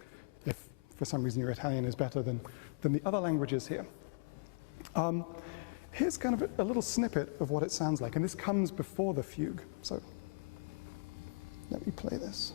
if for some reason your Italian is better than the other languages here. Here's kind of a little snippet of what it sounds like, and this comes before the fugue. So let me play this.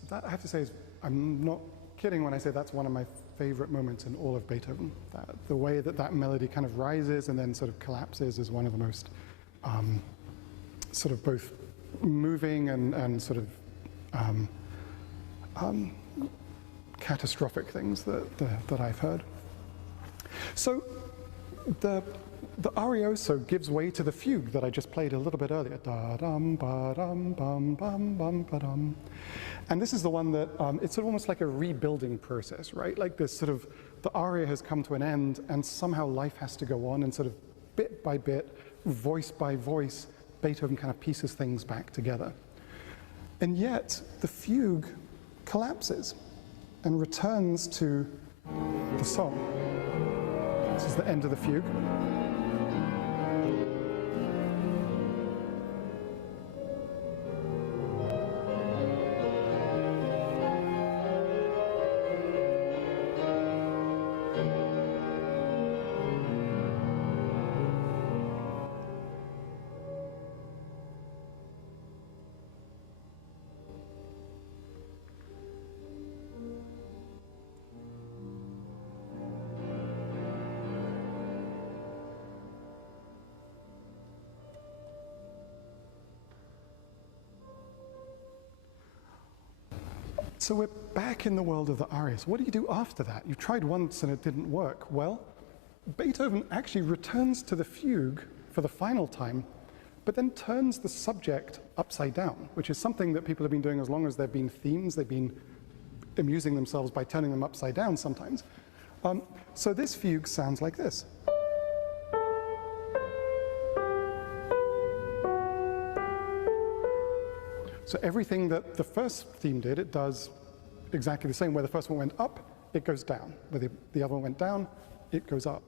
So that, I have to say, is, I'm not kidding when I say that's one of my favorite moments in all of Beethoven. The way that that melody kind of rises and then sort of collapses is one of the most sort of both moving and sort of catastrophic things that I've heard. So the arioso gives way to the fugue that I just played a little bit earlier. Da-dum, ba-dum, bum, bum, bum, ba-dum. And this is the one that, it's sort of almost like a rebuilding process, right? Like this sort of, the aria has come to an end and somehow life has to go on, and sort of bit by bit, voice by voice, Beethoven kind of pieces things back together. And yet, the fugue collapses and returns to the song. This is the end of the fugue. So we're back in the world of the arias. What do you do after that? You tried once and it didn't work. Well, Beethoven actually returns to the fugue for the final time, but then turns the subject upside down, which is something that people have been doing as long as there have been themes. They've been amusing themselves by turning them upside down sometimes. So this fugue sounds like this. So everything that the first theme did, it does exactly the same. Where the first one went up, it goes down. Where the other one went down, it goes up.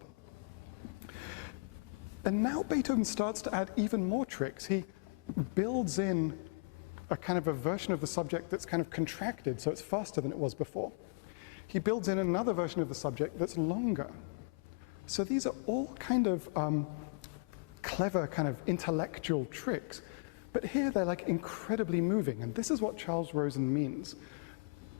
And now Beethoven starts to add even more tricks. He builds in a kind of a version of the subject that's kind of contracted, so it's faster than it was before. He builds in another version of the subject that's longer. So these are all kind of clever, kind of intellectual tricks. But here they're like incredibly moving, and this is what Charles Rosen means.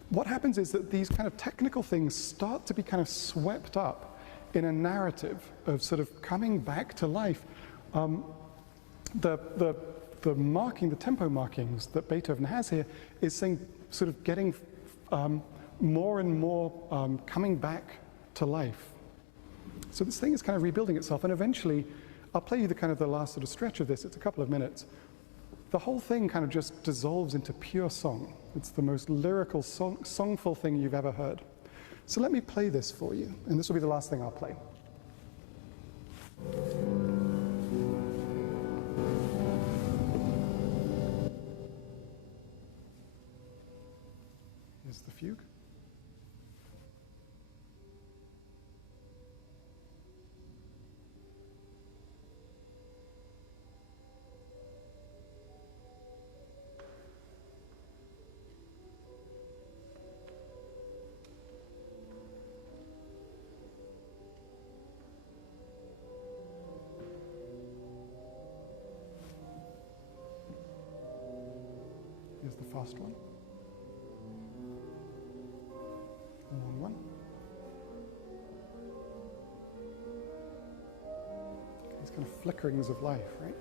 What happens is that these kind of technical things start to be kind of swept up in a narrative of sort of coming back to life. The tempo markings that Beethoven has here is saying sort of getting more and more coming back to life. So this thing is kind of rebuilding itself, and eventually, I'll play you the last sort of stretch of this. It's a couple of minutes. The whole thing kind of just dissolves into pure song. It's the most lyrical, songful thing you've ever heard. So let me play this for you, and this will be the last thing I'll play. Here's the fugue. Here's the fast one. Long one. These kind of flickerings of life, right?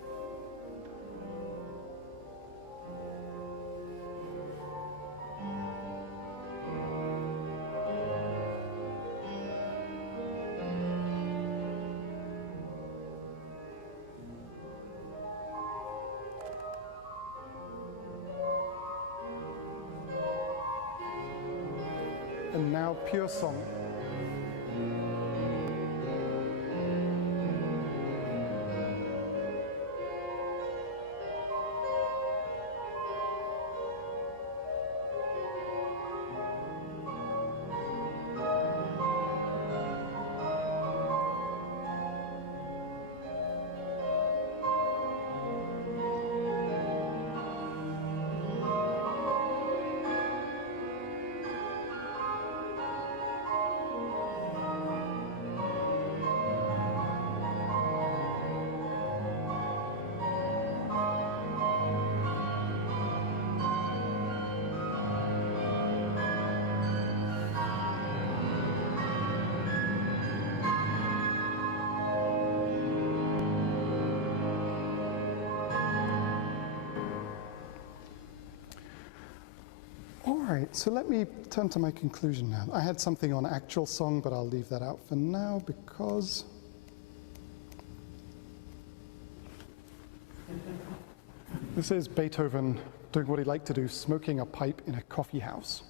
And now pure song. right, so let me turn to my conclusion now. I had something on actual song, but I'll leave that out for now because this is Beethoven doing what he liked to do, smoking a pipe in a coffee house.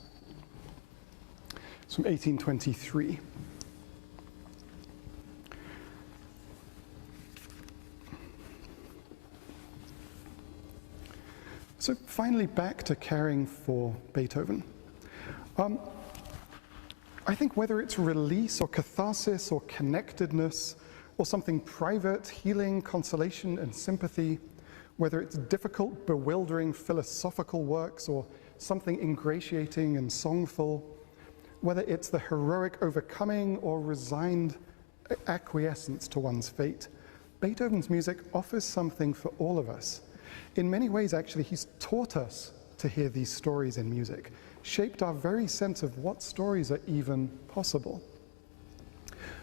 It's from 1823. So finally, back to caring for Beethoven. I think whether it's release or catharsis or connectedness or something private, healing, consolation, and sympathy, whether it's difficult, bewildering philosophical works or something ingratiating and songful, whether it's the heroic overcoming or resigned acquiescence to one's fate, Beethoven's music offers something for all of us. In many ways, actually, he's taught us to hear these stories in music, shaped our very sense of what stories are even possible.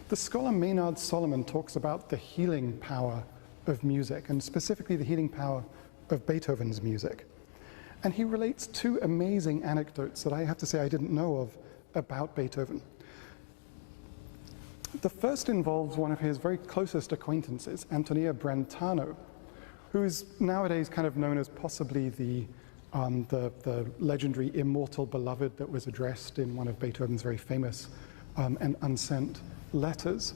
The scholar Maynard Solomon talks about the healing power of music, and specifically the healing power of Beethoven's music. And he relates two amazing anecdotes that I have to say I didn't know of about Beethoven. The first involves one of his very closest acquaintances, Antonia Brentano, who is nowadays kind of known as possibly the legendary immortal beloved that was addressed in one of Beethoven's very famous and unsent letters.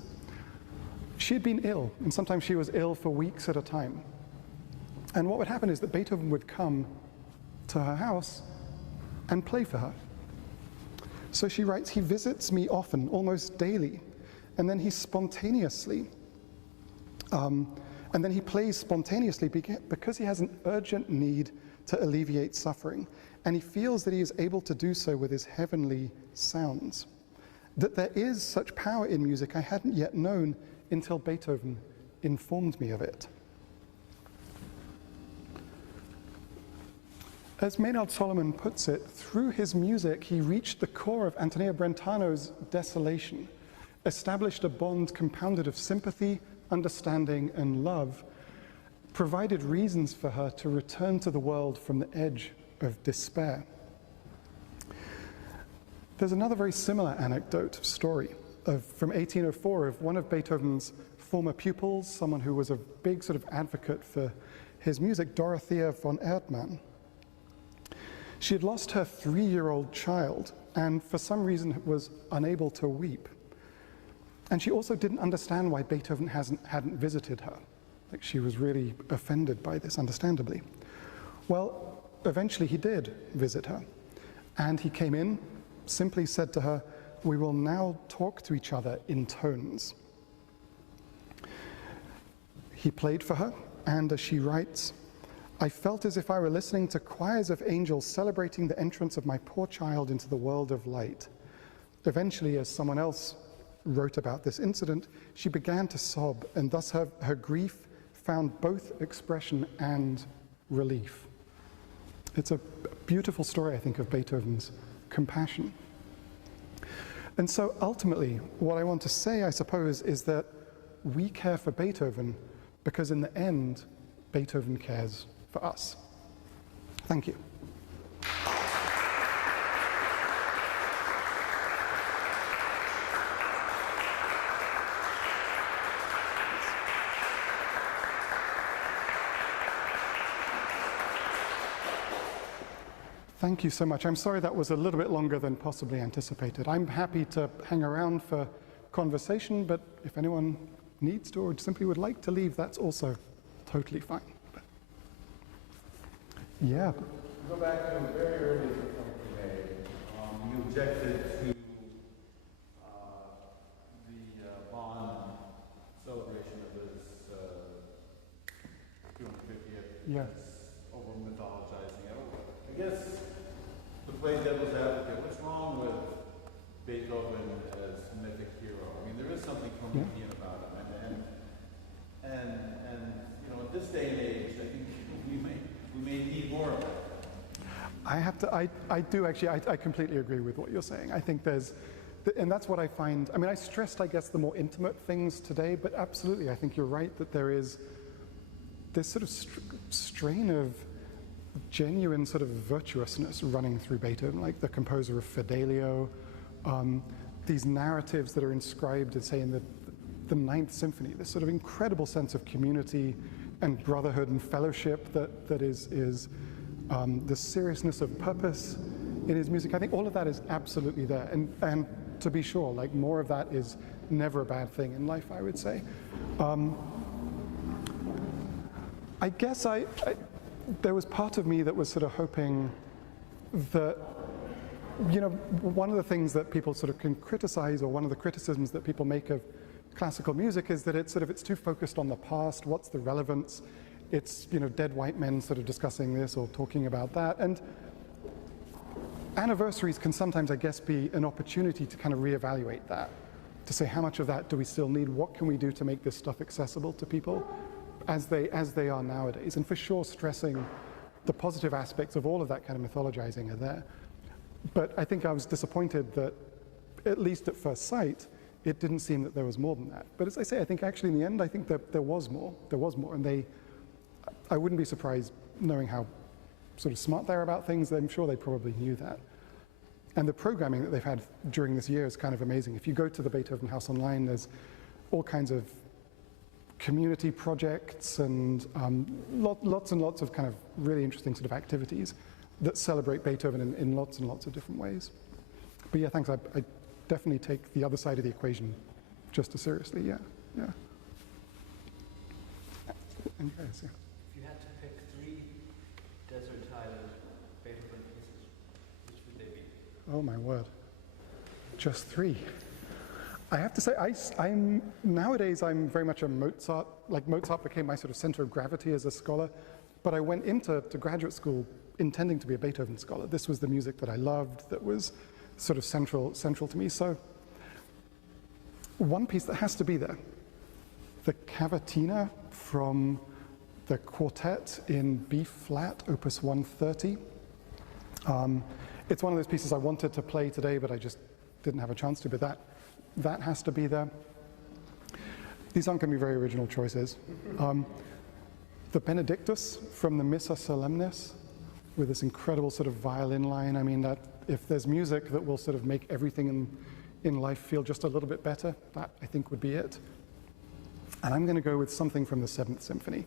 She had been ill, and sometimes she was ill for weeks at a time. And what would happen is that Beethoven would come to her house and play for her. So she writes, "He visits me often, almost daily, and then he spontaneously, and then he plays spontaneously because he has an urgent need to alleviate suffering, and he feels that he is able to do so with his heavenly sounds. That there is such power in music I hadn't yet known until Beethoven informed me of it." As Maynard Solomon puts it, through his music he reached the core of Antonia Brentano's desolation, established a bond compounded of sympathy, understanding, and love, provided reasons for her to return to the world from the edge of despair. There's another very similar anecdote, story, from 1804 of one of Beethoven's former pupils, someone who was a big sort of advocate for his music, Dorothea von Erdmann. She had lost her 3-year-old child and for some reason was unable to weep. And she also didn't understand why Beethoven hadn't visited her. Like, she was really offended by this, understandably. Well, eventually he did visit her. And he came in, simply said to her, "We will now talk to each other in tones." He played for her, and as she writes, "I felt as if I were listening to choirs of angels celebrating the entrance of my poor child into the world of light." Eventually, as someone else wrote about this incident, she began to sob, and thus her grief found both expression and relief. It's a beautiful story, I think, of Beethoven's compassion. And so ultimately, what I want to say, I suppose, is that we care for Beethoven because in the end, Beethoven cares for us. Thank you. Thank you so much. I'm sorry that was a little bit longer than possibly anticipated. I'm happy to hang around for conversation, but if anyone needs to or simply would like to leave, that's also totally fine. But, yeah. Go back to a very early point you made. You objected to the Bonn celebration of his 250th. Yes. Over mythologizing it. I guess to play devil's advocate, what's wrong with Beethoven as mythic hero? I mean, there is something Promethean about him, and you know, at this day and age, I think we may need more of that. I completely agree with what you're saying. I think and that's what I find. I mean, I stressed, I guess, the more intimate things today, but absolutely, I think you're right that there is this sort of strain of genuine sort of virtuousness running through Beethoven, like the composer of Fidelio, these narratives that are inscribed, say, in the Ninth Symphony, this sort of incredible sense of community and brotherhood and fellowship that is the seriousness of purpose in his music. I think all of that is absolutely there. And to be sure, like, more of that is never a bad thing in life, I would say. I guess there was part of me that was sort of hoping that, you know, one of the things that people sort of can criticize, or one of the criticisms that people make of classical music, is that it's too focused on the past. What's the relevance? It's, you know, dead white men sort of discussing this or talking about that. And anniversaries can sometimes, I guess, be an opportunity to kind of reevaluate that, to say, how much of that do we still need? What can we do to make this stuff accessible to people as they are nowadays? And for sure, stressing the positive aspects of all of that kind of mythologizing are there. But I think I was disappointed that, at least at first sight, it didn't seem that there was more than that. But as I say, I think actually in the end, I think that there was more. There was more, and I wouldn't be surprised, knowing how sort of smart they are about things. I'm sure they probably knew that. And the programming that they've had during this year is kind of amazing. If you go to the Beethoven House online, there's all kinds of community projects and lots and lots of kind of really interesting sort of activities that celebrate Beethoven in lots and lots of different ways. But yeah, thanks. I definitely take the other side of the equation just as seriously. Yeah. And yes, yeah. If you had to pick 3 desert-island Beethoven pieces, which would they be? Oh my word. Just 3. I have to say, nowadays I'm very much a Mozart. Like, Mozart became my sort of center of gravity as a scholar, but I went into graduate school intending to be a Beethoven scholar. This was the music that I loved, that was sort of central to me. So one piece that has to be there, the cavatina from the quartet in B flat, opus 130. It's one of those pieces I wanted to play today, but I just didn't have a chance to, but that has to be there. These aren't going to be very original choices. The Benedictus from the Missa Solemnis, with this incredible sort of violin line. I mean, that if there's music that will sort of make everything in life feel just a little bit better, that I think would be it. And I'm going to go with something from the 7th Symphony,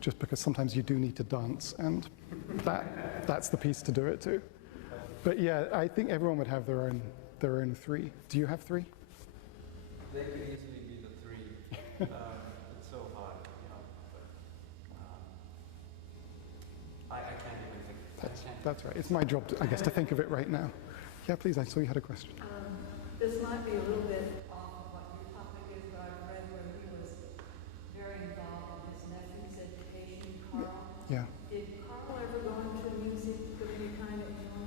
just because sometimes you do need to dance, and that's the piece to do it to. But yeah, I think everyone would have their own 3. Do you have 3? They could easily be the 3. It's so hard, you know. But, I can't even think. That's right. It's my job, I guess, to think of it right now. Yeah, please. I saw you had a question. This might be a little bit off of what your topic is, but I've read where he was very involved in his nephew's education, Carl. Yeah. Did Carl ever go into music of any kind at young?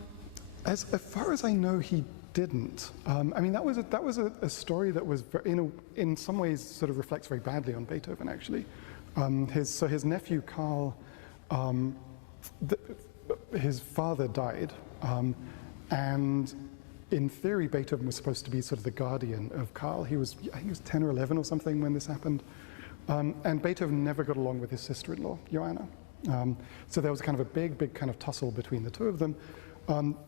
As far as I know, he didn't. I mean, that was a story that was, in some ways, sort of reflects very badly on Beethoven, actually. His nephew Carl, his father died, and in theory, Beethoven was supposed to be sort of the guardian of Carl. I think he was 10 or 11 or something when this happened, and Beethoven never got along with his sister-in-law, Joanna. So there was kind of a big kind of tussle between the two of them.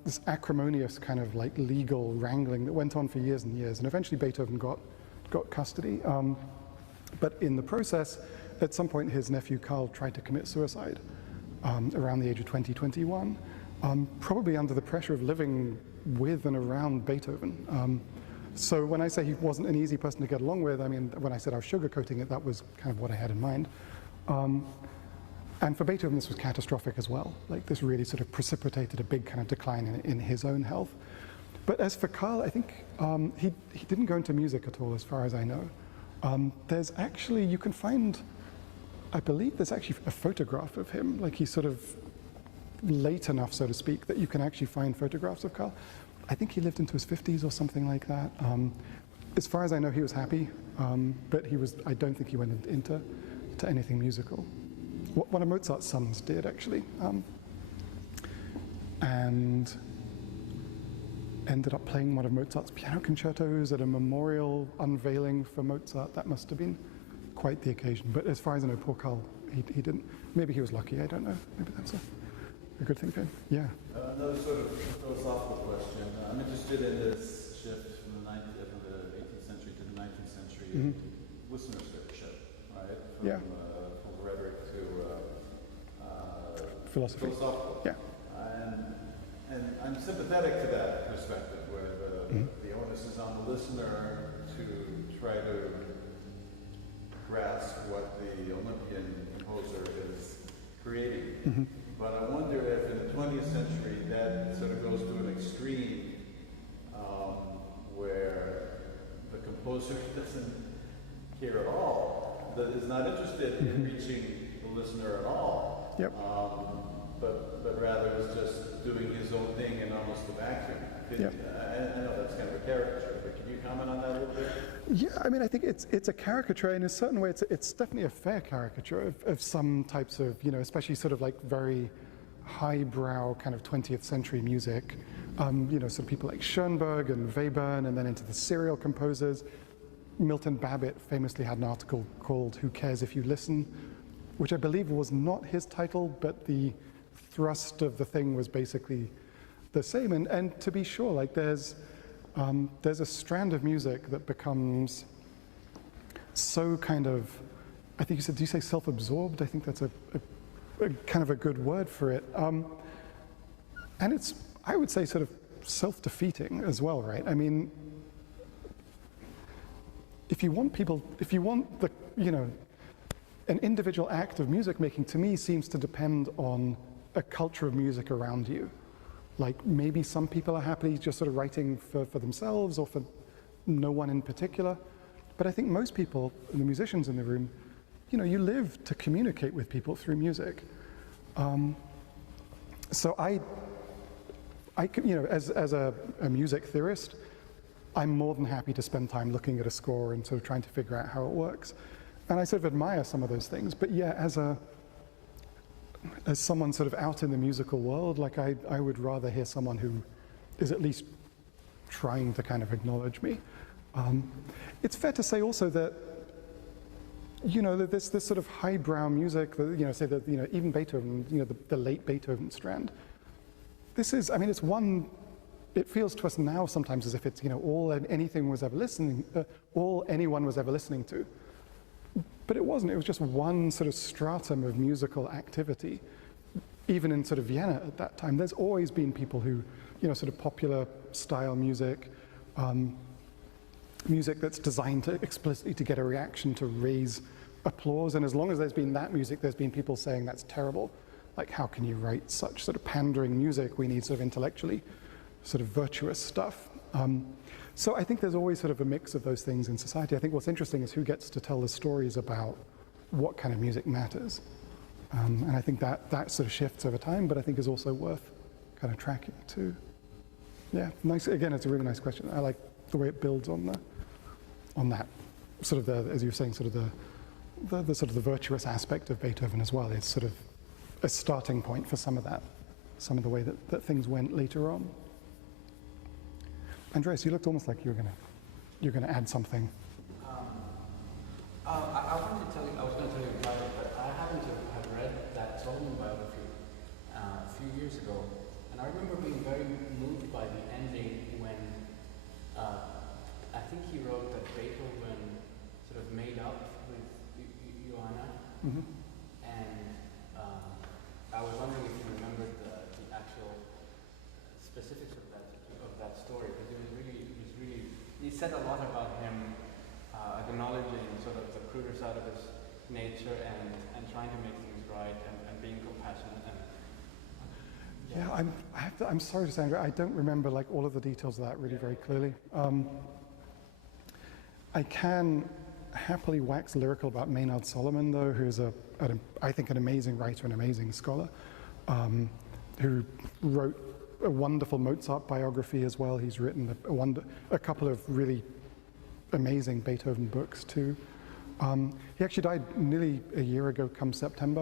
This acrimonious kind of like legal wrangling that went on for years and years, and eventually Beethoven got custody. But in the process, at some point his nephew Carl tried to commit suicide around the age of 21, probably under the pressure of living with and around Beethoven. So when I say he wasn't an easy person to get along with, I mean, when I said I was sugarcoating it, that was kind of what I had in mind. And for Beethoven, this was catastrophic as well. Like, this really sort of precipitated a big kind of decline in his own health. But as for Carl, I think he didn't go into music at all, as far as I know. There's actually, you can find, I believe there's actually a photograph of him. Like, he's sort of late enough, so to speak, that you can actually find photographs of Carl. I think he lived into his 50s or something like that. As far as I know, he was happy, but I don't think he went into anything musical. One of Mozart's sons did, actually, and ended up playing one of Mozart's piano concertos at a memorial unveiling for Mozart. That must have been quite the occasion. But as far as I know, poor Carl, he didn't. Maybe he was lucky, I don't know. Maybe that's a good thing, Ben? Yeah. Another sort of philosophical question. I'm interested in this shift from the 18th century to the 19th century listenership, right? From rhetoric to Philosophy. philosophical. Yeah. And I'm sympathetic to that perspective, where the onus is on the listener to try to grasp what the Olympian composer is creating. But I wonder if in the 20th century that sort of goes to an extreme where the composer doesn't care at all, that is not interested in reaching the listener at all, Yep. but rather is just doing his own thing in almost a vacuum. Yep. I know that's kind of a caricature, but can you comment on that a little bit? Yeah, I mean, I think it's a caricature. In a certain way, it's definitely a fair caricature of some types of, especially sort of like very highbrow kind of 20th century music. Sort of people like Schoenberg and Webern, and then into the serial composers. Milton Babbitt famously had an article called "Who Cares If You Listen," which I believe was not his title, but the thrust of the thing was basically the same. And to be sure, like there's a strand of music that becomes so kind of, I think you said, do you say self-absorbed? I think that's a kind of a good word for it. And it's, I would say, sort of self-defeating as well, right? I mean, if you want the, an individual act of music making, to me, seems to depend on a culture of music around you. Like maybe some people are happily just sort of writing for themselves or for no one in particular. But I think most people, and the musicians in the room, you live to communicate with people through music. So I as a music theorist, I'm more than happy to spend time looking at a score and sort of trying to figure out how it works. And I sort of admire some of those things. But yeah, as someone sort of out in the musical world, like I would rather hear someone who is at least trying to kind of acknowledge me. It's fair to say also that, that this sort of highbrow music, that, say that, even Beethoven, the late Beethoven strand, this is, I mean, it's one, it feels to us now sometimes as if it's, all anyone was ever listening to. But it wasn't. It was just one sort of stratum of musical activity, even in sort of Vienna at that time. There's always been people who, sort of popular style music, music that's designed to explicitly to get a reaction, to raise applause. And as long as there's been that music, there's been people saying that's terrible. Like, how can you write such sort of pandering music? We need sort of intellectually sort of virtuous stuff. So I think there's always sort of a mix of those things in society. I think what's interesting is who gets to tell the stories about what kind of music matters. And I think that sort of shifts over time, but I think is also worth kind of tracking too. Yeah, nice. Again, it's a really nice question. I like the way it builds on that sort of as you were saying, sort of the sort of the virtuous aspect of Beethoven as well. It's sort of a starting point for some of the way that things went later on. Andreas, you looked almost like you were gonna add something. I wanted to tell you, I was going to tell you about it, but I happened to have read that Solomon biography a few years ago, and I remember being very moved by the ending when I think he wrote that Beethoven sort of made up with Johanna, and I was wondering if you remembered the actual specifics of that story, because it was really, he said a lot about him acknowledging sort of the cruder side of his nature and trying to make things right and being compassionate. And, I'm sorry to say, Andrea, I don't remember like all of the details of that really very clearly. I can happily wax lyrical about Maynard Solomon, though, who's I think an amazing writer, an amazing scholar, who wrote a wonderful Mozart biography as well. He's written a couple of really amazing Beethoven books too. He actually died nearly a year ago come September.